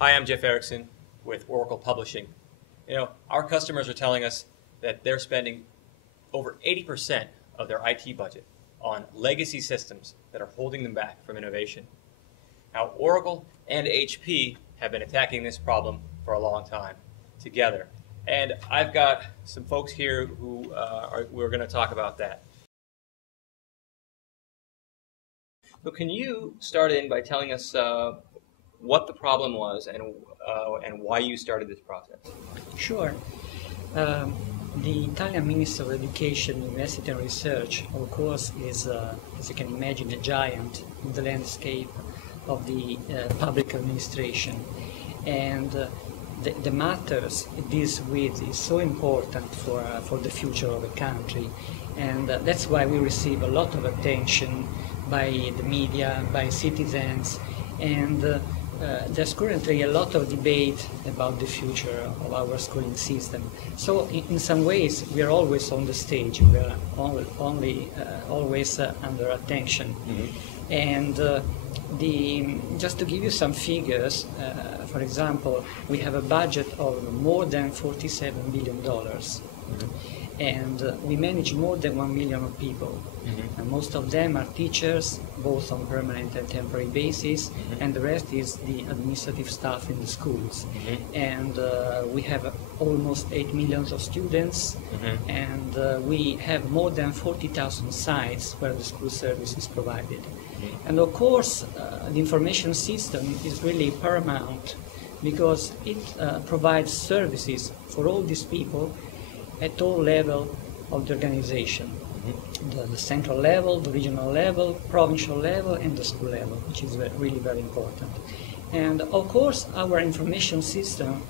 Hi, I'm Jeff Erickson with Oracle Publishing. Our customers are telling us that they're spending over 80% of their IT budget on legacy systems that are holding them back from innovation. Now, Oracle and HP have been attacking this problem for a long time together. And I've got some folks here who we're going to talk about that. So can you start in by telling us what the problem was and why you started this process? Sure. The Italian Ministry of Education, University and Research, of course, is, as you can imagine, a giant in the landscape of the public administration. And the matters it deals with is so important for the future of the country. And that's why we receive a lot of attention by the media, by citizens, and there's currently a lot of debate about the future of our schooling system. So in some ways we are always on the stage, we are always under attention. Mm-hmm. And just to give you some figures, for example, we have a budget of more than $47 billion. Mm-hmm. And we manage more than 1 million of people. Mm-hmm. And most of them are teachers, both on permanent and temporary basis, mm-hmm. and the rest is the administrative staff in the schools. Mm-hmm. And we have almost 8 million of students, mm-hmm. and we have more than 40,000 sites where the school service is provided. Mm-hmm. And of course, the information system is really paramount because it provides services for all these people at all levels of the organization, mm-hmm. the central level, the regional level, provincial level, and the school level, which is really very important. And of course, our information system,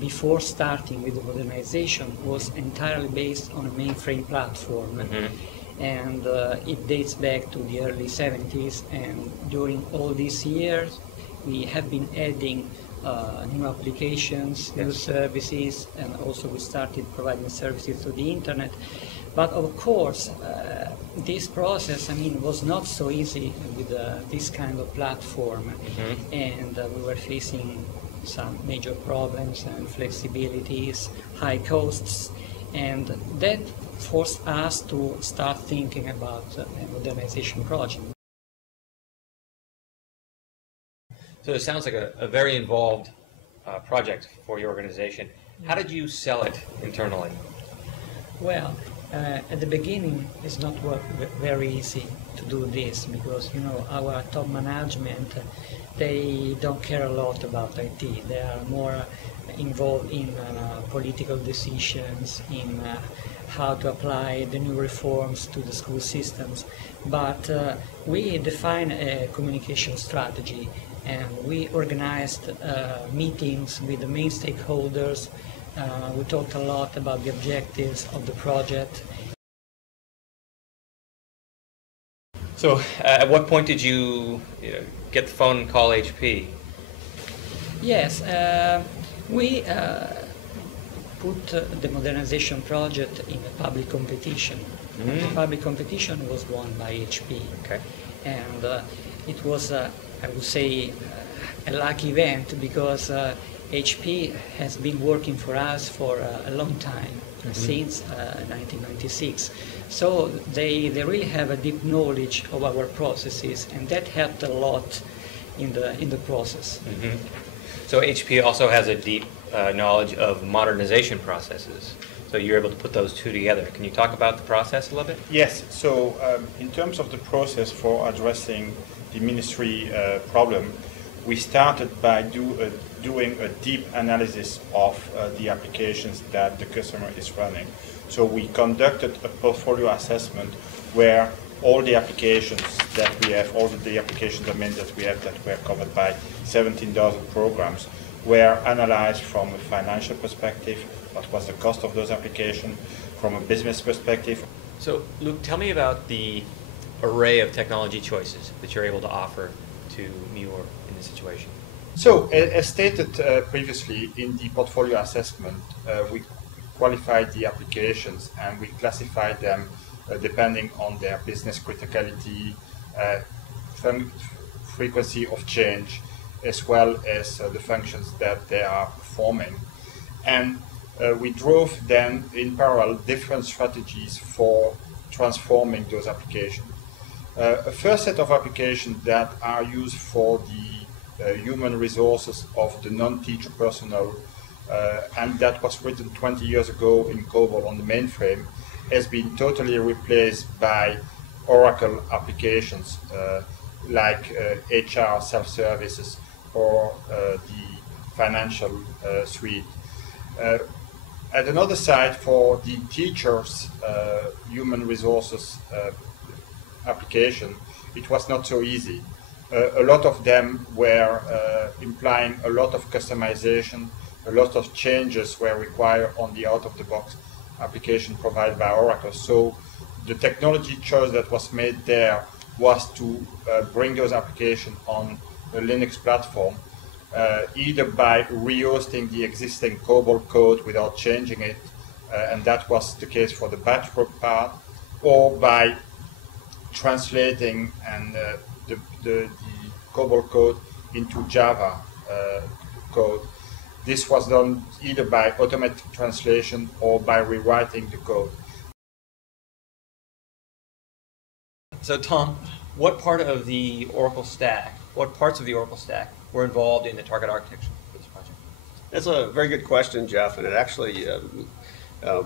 before starting with the modernization, was entirely based on a mainframe platform. Mm-hmm. And it dates back to the early 70s, and during all these years, we have been adding new applications, new services, and also we started providing services to the internet. But of course, this process, was not so easy with this kind of platform, mm-hmm. and we were facing some major problems and flexibilities, high costs, and that forced us to start thinking about a modernization project. So it sounds like a very involved project for your organization. How did you sell it internally? Well, at the beginning, it's not very easy to do this because, our top management, they don't care a lot about IT. They are more involved in political decisions, in how to apply the new reforms to the school systems. But we define a communication strategy, and we organized meetings with the main stakeholders. We talked a lot about the objectives of the project. So at what point did you get the phone and call HP? Yes, we put the modernization project in a public competition. Mm. The public competition was won by HP. Okay. And it was, I would say, a lucky event because HP has been working for us for a long time, mm-hmm. since 1996. So they really have a deep knowledge of our processes, and that helped a lot in the process. Mm-hmm. So HP also has a deep knowledge of modernization processes. So you're able to put those two together. Can you talk about the process a little bit? Yes. So in terms of the process for addressing the ministry problem, we started by doing a deep analysis of the applications that the customer is running. So we conducted a portfolio assessment where all the applications that we have, all the application domains that we have that were covered by 17,000 programs were analyzed from a financial perspective. What was the cost of those applications from a business perspective? So Luke, tell me about the array of technology choices that you're able to offer to MIUR in this situation. So as stated previously in the portfolio assessment, we qualified the applications and we classified them depending on their business criticality, frequency of change, as well as the functions that they are performing. And we drove then in parallel different strategies for transforming those applications. A first set of applications that are used for the human resources of the non-teacher personnel, and that was written 20 years ago in COBOL on the mainframe, has been totally replaced by Oracle applications like HR self-services or the financial suite. At another side, for the teachers' human resources application, it was not so easy. A lot of them were implying a lot of customization, a lot of changes were required on the out-of-the-box application provided by Oracle. So the technology choice that was made there was to bring those applications on a Linux platform, either by rehosting the existing COBOL code without changing it, and that was the case for the batch work part, or by translating and the COBOL code into Java code. This was done either by automatic translation or by rewriting the code. So Tom, what part of the Oracle stack, what parts of the Oracle stack were involved in the target architecture for this project? That's a very good question, Jeff, and it actually,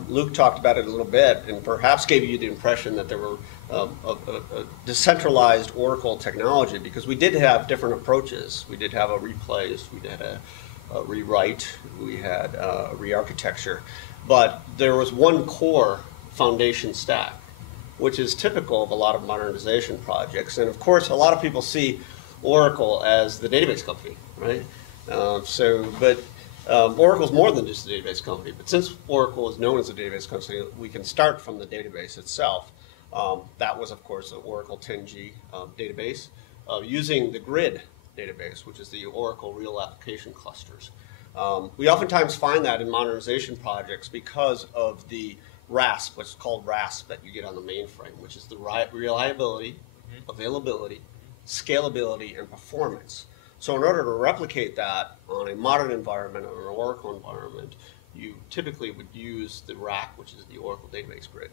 Luke talked about it a little bit and perhaps gave you the impression that there were a decentralized Oracle technology, because we did have different approaches. We did have a replace, we did a rewrite, we had a re-architecture, but there was one core foundation stack, which is typical of a lot of modernization projects. And of course, a lot of people see Oracle as the database company, right? Oracle's more than just a database company. But since Oracle is known as a database company, we can start from the database itself. That was, of course, the Oracle 10G database, using the GRID database, which is the Oracle Real Application Clusters. We oftentimes find that in modernization projects because of the RASP, what's called RASP that you get on the mainframe, which is the reliability, availability, scalability, and performance. So in order to replicate that on a modern environment or an Oracle environment, you typically would use the RAC, which is the Oracle Database Grid.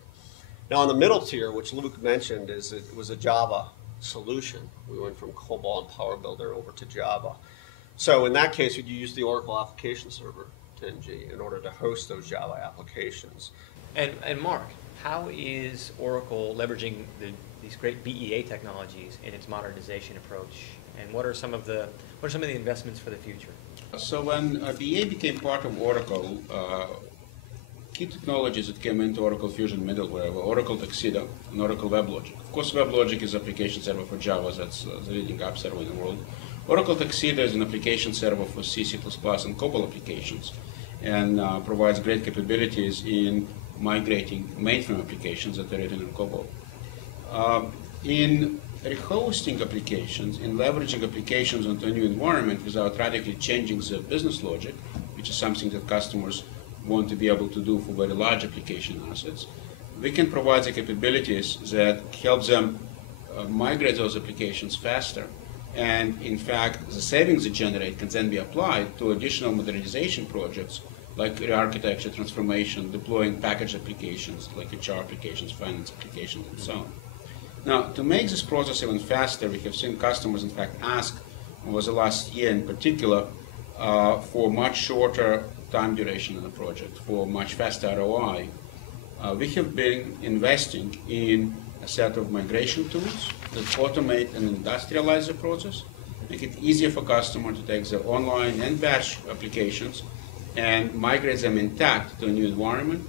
Now on the middle tier, which Luke mentioned, is it was a Java solution. We went from COBOL and Power Builder over to Java. So in that case, you'd use the Oracle Application Server 10G in order to host those Java applications. And Mark, how is Oracle leveraging these great BEA technologies in its modernization approach? And what are some of the investments for the future? So when BEA became part of Oracle, key technologies that came into Oracle Fusion middleware were Oracle Tuxedo and Oracle WebLogic. Of course, WebLogic is application server for Java. That's the leading app server in the world. Oracle Tuxedo is an application server for C, C++, and COBOL applications, and provides great capabilities in migrating mainframe applications that are written in COBOL. In rehosting applications, in leveraging applications onto a new environment without radically changing the business logic, which is something that customers want to be able to do for very large application assets, we can provide the capabilities that help them migrate those applications faster. And in fact, the savings they generate can then be applied to additional modernization projects like re-architecture, transformation, deploying package applications like HR applications, finance applications, and so on. Now, to make this process even faster, we have seen customers, in fact, ask, over the last year in particular, for much shorter time duration in the project, for much faster ROI. We have been investing in a set of migration tools that automate and industrialize the process, make it easier for customers to take their online and batch applications and migrate them intact to a new environment.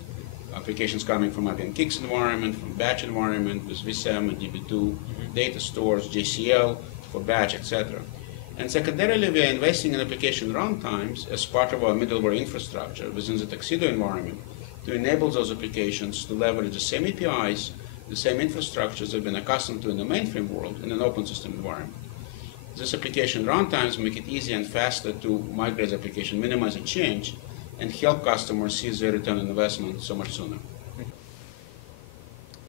Applications coming from IBM Kix environment, from batch environment with vSAM and DB2, data stores, JCL for batch, etc. And secondarily, we are investing in application runtimes as part of our middleware infrastructure within the Tuxedo environment to enable those applications to leverage the same APIs, the same infrastructures they've been accustomed to in the mainframe world in an open system environment. This application runtimes make it easier and faster to migrate the application, minimize the change, and help customers see their return on investment so much sooner.